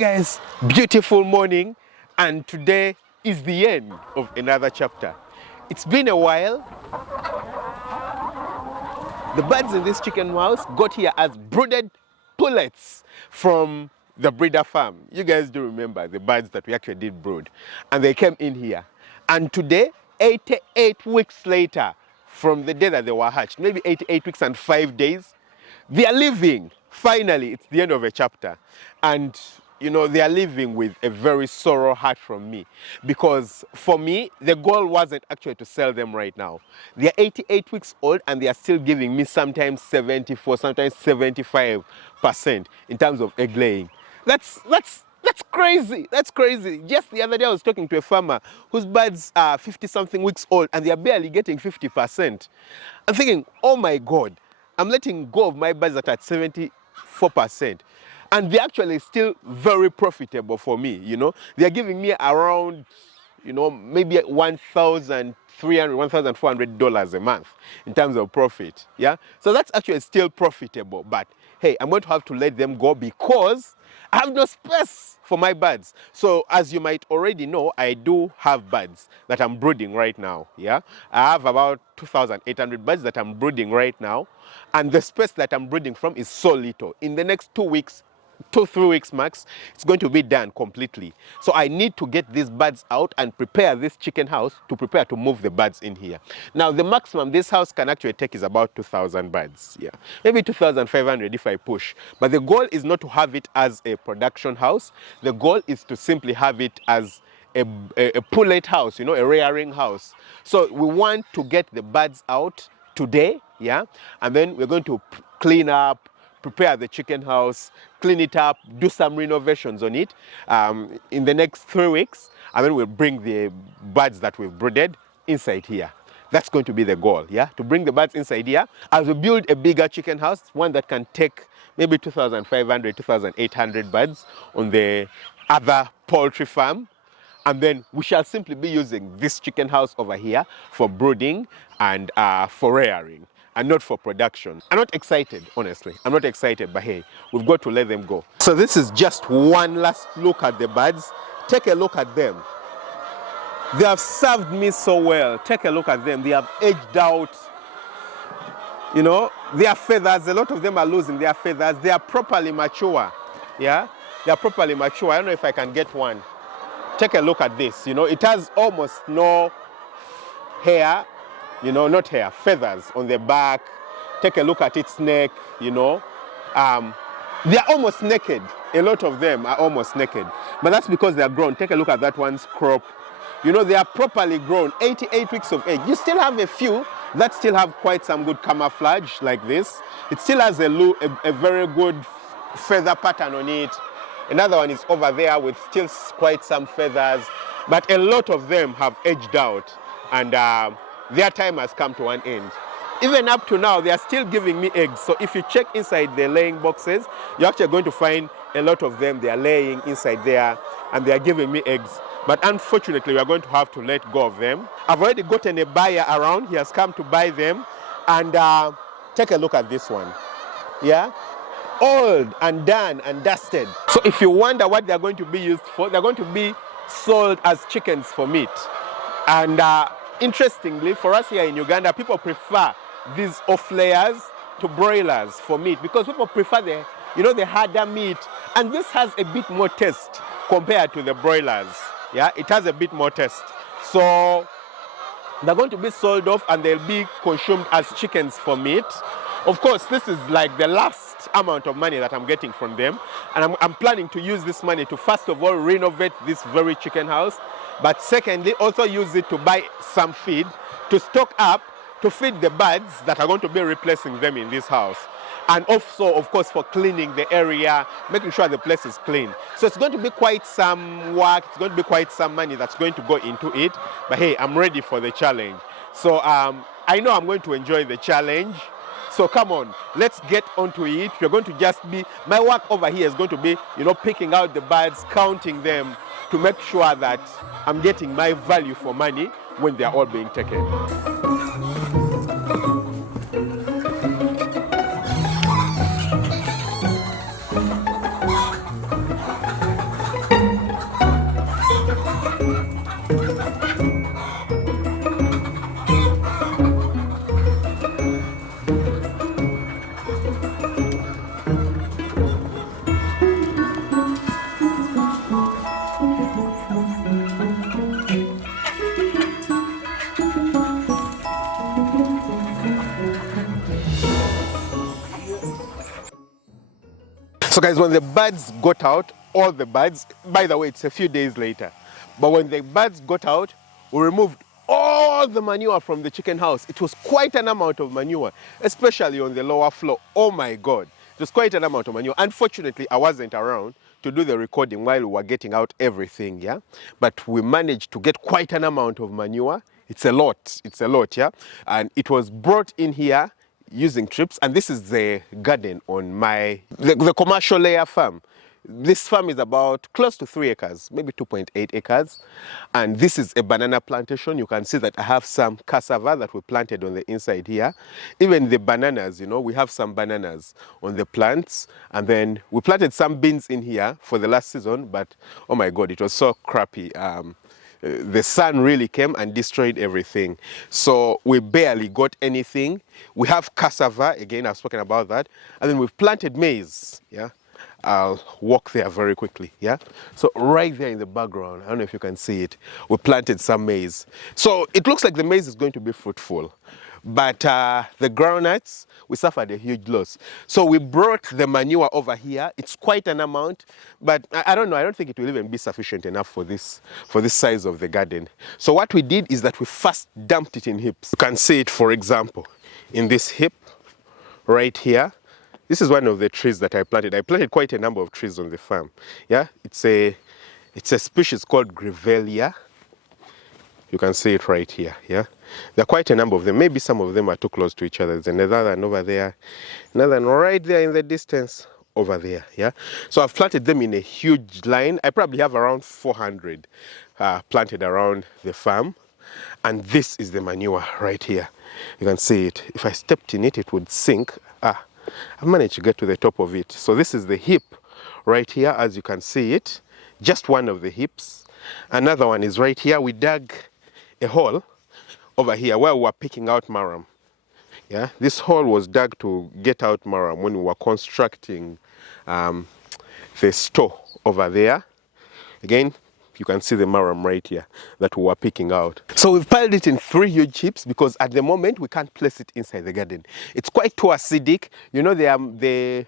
guys, beautiful morning, and today is the end of another chapter. It's been a while. The birds in this chicken house got here as brooded pullets from the breeder farm. You guys do remember the birds that we actually did brood, and they came in here. And today, 88 weeks later from the day that they were hatched, maybe 88 weeks and 5 days, they are leaving. Finally, it's the end of a chapter. And you know, they are leaving with a very sorrow heart from me, because for me, the goal wasn't actually to sell them right now. They are 88 weeks old and they are still giving me sometimes 74, sometimes 75% in terms of egg laying. That's crazy. That's crazy. Just the other day I was talking to a farmer whose birds are 50-something weeks old and they are barely getting 50%. I'm thinking, oh my God, I'm letting go of my birds that are at 74%. And they're actually still very profitable for me, you know. They're giving me around, you know, maybe $1,300, $1,400 a month in terms of profit, yeah? So that's actually still profitable, but hey, I'm going to have to let them go because I have no space for my birds. So as you might already know, I do have birds that I'm brooding right now, yeah? I have about 2,800 birds that I'm brooding right now, and the space that I'm brooding from is so little. In the next 2 weeks, 2-3 weeks max, it's going to be done completely. So I need to get these birds out and prepare this chicken house to prepare to move the birds in here. Now the maximum this house can actually take is about 2,000 birds, yeah, maybe 2,500 if I push. But the goal is not to have it as a production house. The goal is to simply have it as a pullet house, you know, a rearing house. So we want to get the birds out today, yeah, and then we're going to clean up, prepare the chicken house, clean it up, do some renovations on it in the next 3 weeks, and then we'll bring the birds that we've brooded inside here. That's going to be the goal, yeah? To bring the birds inside here as we build a bigger chicken house, one that can take maybe 2,500, 2,800 birds on the other poultry farm. And then we shall simply be using this chicken house over here for brooding and for rearing, and not for production. I'm not excited, honestly. I'm not excited, but hey, we've got to let them go. So this is just one last look at the birds. Take a look at them. They have served me so well. Take a look at them. They have aged out. You know, their feathers, a lot of them are losing their feathers. They are properly mature. Yeah, they are properly mature. I don't know if I can get one. Take a look at this. You know, it has almost no hair. You know, not hair, feathers on the back. Take a look at its neck, you know. They're almost naked. A lot of them are almost naked. But that's because they're grown. Take a look at that one's crop. You know, they are properly grown, 88 weeks of age. You still have a few that still have quite some good camouflage like this. It still has a very good feather pattern on it. Another one is over there with still quite some feathers. But a lot of them have aged out, and their time has come to an end. Even up to now, they are still giving me eggs. So if you check inside the laying boxes, you're actually going to find a lot of them. They are laying inside there and they are giving me eggs. But unfortunately, we are going to have to let go of them. I've already gotten a buyer around. He has come to buy them. And take a look at this one. Yeah? Old and done and dusted. So if you wonder what they're going to be used for, they're going to be sold as chickens for meat. And interestingly, for us here in Uganda, people prefer these off layers to broilers for meat because people prefer the harder meat. And this has a bit more taste compared to the broilers. Yeah, it has a bit more taste. So they're going to be sold off and they'll be consumed as chickens for meat. Of course, this is like the last amount of money that I'm getting from them. And I'm planning to use this money to first of all renovate this very chicken house. But secondly, also use it to buy some feed, to stock up, to feed the birds that are going to be replacing them in this house. And also, of course, for cleaning the area, making sure the place is clean. So it's going to be quite some work. It's going to be quite some money that's going to go into it. But hey, I'm ready for the challenge. So I know I'm going to enjoy the challenge. So come on, let's get onto it. We're going to just be, my work over here is going to be, you know, picking out the birds, counting them to make sure that I'm getting my value for money when they're all being taken. So guys, when the birds got out, all the birds, by the way, it's a few days later, but when the birds got out, we removed all the manure from the chicken house. It was quite an amount of manure, especially on the lower floor. Oh my God, it was quite an amount of manure. Unfortunately, I wasn't around to do the recording while we were getting out everything, yeah? But we managed to get quite an amount of manure. It's a lot, yeah? And it was brought in here using trips, and this is the garden on the commercial layer farm. This farm is about close to 3 acres, maybe 2.8 acres. And this is a banana plantation. You can see that I have some cassava that we planted on the inside here. Even the bananas, you know, we have some bananas on the plants. And then we planted some beans in here for the last season, but oh my God, it was so crappy. The sun really came and destroyed everything. So we barely got anything. We have cassava, again, I've spoken about that. And then we've planted maize, yeah? I'll walk there very quickly, yeah? So right there in the background, I don't know if you can see it, we planted some maize. So it looks like the maize is going to be fruitful. But the groundnuts, we suffered a huge loss. So we brought the manure over here. It's quite an amount, but I don't know, I don't think it will even be sufficient enough for this size of the garden. So what we did is that we first dumped it in heaps. You can see it, for example, in this heap right here. This is one of the trees that I planted. I planted quite a number of trees on the farm. Yeah, it's a species called Grevillea. You can see it right here. Yeah, there are quite a number of them. Maybe some of them are too close to each other. There's another one over there, another one right there in the distance over there. Yeah, so I've planted them in a huge line. I probably have around 400 planted around the farm. And this is the manure right here. You can see it. If I stepped in it, it would sink. I've managed to get to the top of it. So this is the heap right here, as you can see it. Just one of the heaps. Another one is right here. We dug a hole over here where we were picking out marram. Yeah, this hole was dug to get out marram when we were constructing the store over there. Again, you can see the marram right here that we were picking out. So we've piled it in 3 huge heaps because at the moment we can't place it inside the garden. It's quite too acidic. You know, the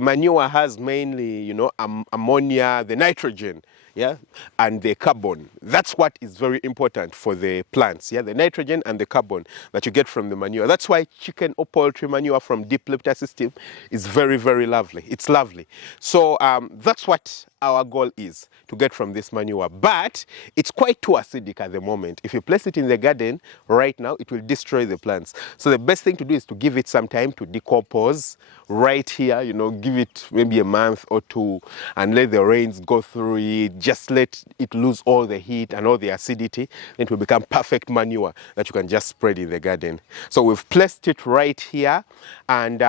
manure has mainly, you know, ammonia, the nitrogen, yeah, and the carbon. That's what is very important for the plants, yeah, the nitrogen and the carbon that you get from the manure. That's why chicken or poultry manure from deep litter system is very, very lovely. It's lovely. So that's what our goal is, to get from this manure. But it's quite too acidic at the moment. If you place it in the garden right now, it will destroy the plants. So the best thing to do is to give it some time to decompose right here, you know, give it maybe a month or 2 and let the rains go through it. Just let it lose all the heat and all the acidity. It will become perfect manure that you can just spread in the garden. So we've placed it right here, and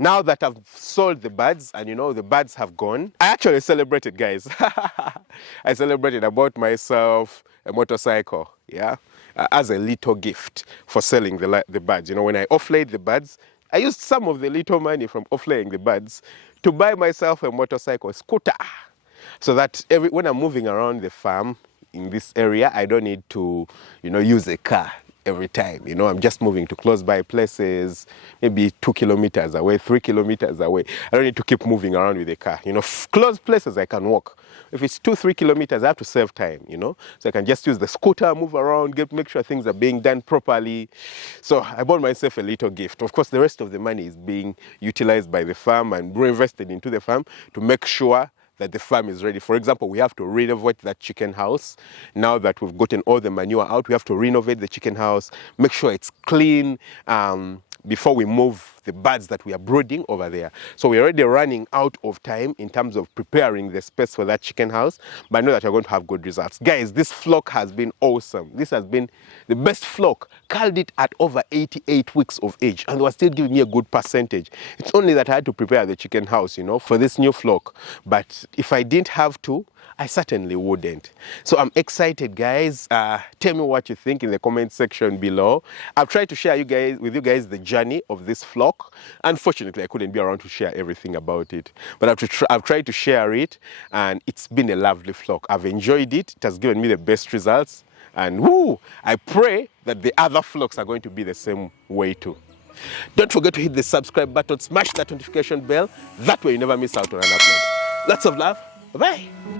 now that I've sold the birds and, you know, the birds have gone, I actually celebrated, guys. I celebrated. I bought myself a motorcycle, yeah, as a little gift for selling the birds. You know, when I off-laid the birds, I used some of the little money from off-laying the birds to buy myself a motorcycle, a scooter, so that when I'm moving around the farm in this area, I don't need to, you know, use a car every time. You know, I'm just moving to close by places, maybe 2 kilometers away, 3 kilometers away. I don't need to keep moving around with a car. You know, close places I can walk. If it's 2-3 kilometers, I have to save time, you know. So I can just use the scooter, move around, make sure things are being done properly. So I bought myself a little gift. Of course, the rest of the money is being utilized by the farm and reinvested into the farm to make sure that the farm is ready. For example, we have to renovate that chicken house. Now that we've gotten all the manure out, we have to renovate the chicken house, make sure it's clean before we move the birds that we are brooding over there. So we're already running out of time in terms of preparing the space for that chicken house, but I know that we're going to have good results. Guys, this flock has been awesome. This has been the best flock. Culled it at over 88 weeks of age, and they were still giving me a good percentage. It's only that I had to prepare the chicken house, you know, for this new flock. But if I didn't have to, I certainly wouldn't. So I'm excited, guys. Tell me what you think in the comment section below. I've tried to share with you guys the journey of this flock. Unfortunately, I couldn't be around to share everything about it. But I've tried to share it, and it's been a lovely flock. I've enjoyed it. It has given me the best results. And woo, I pray that the other flocks are going to be the same way too. Don't forget to hit the subscribe button, smash that notification bell. That way you never miss out on an upload. Lots of love. Bye-bye.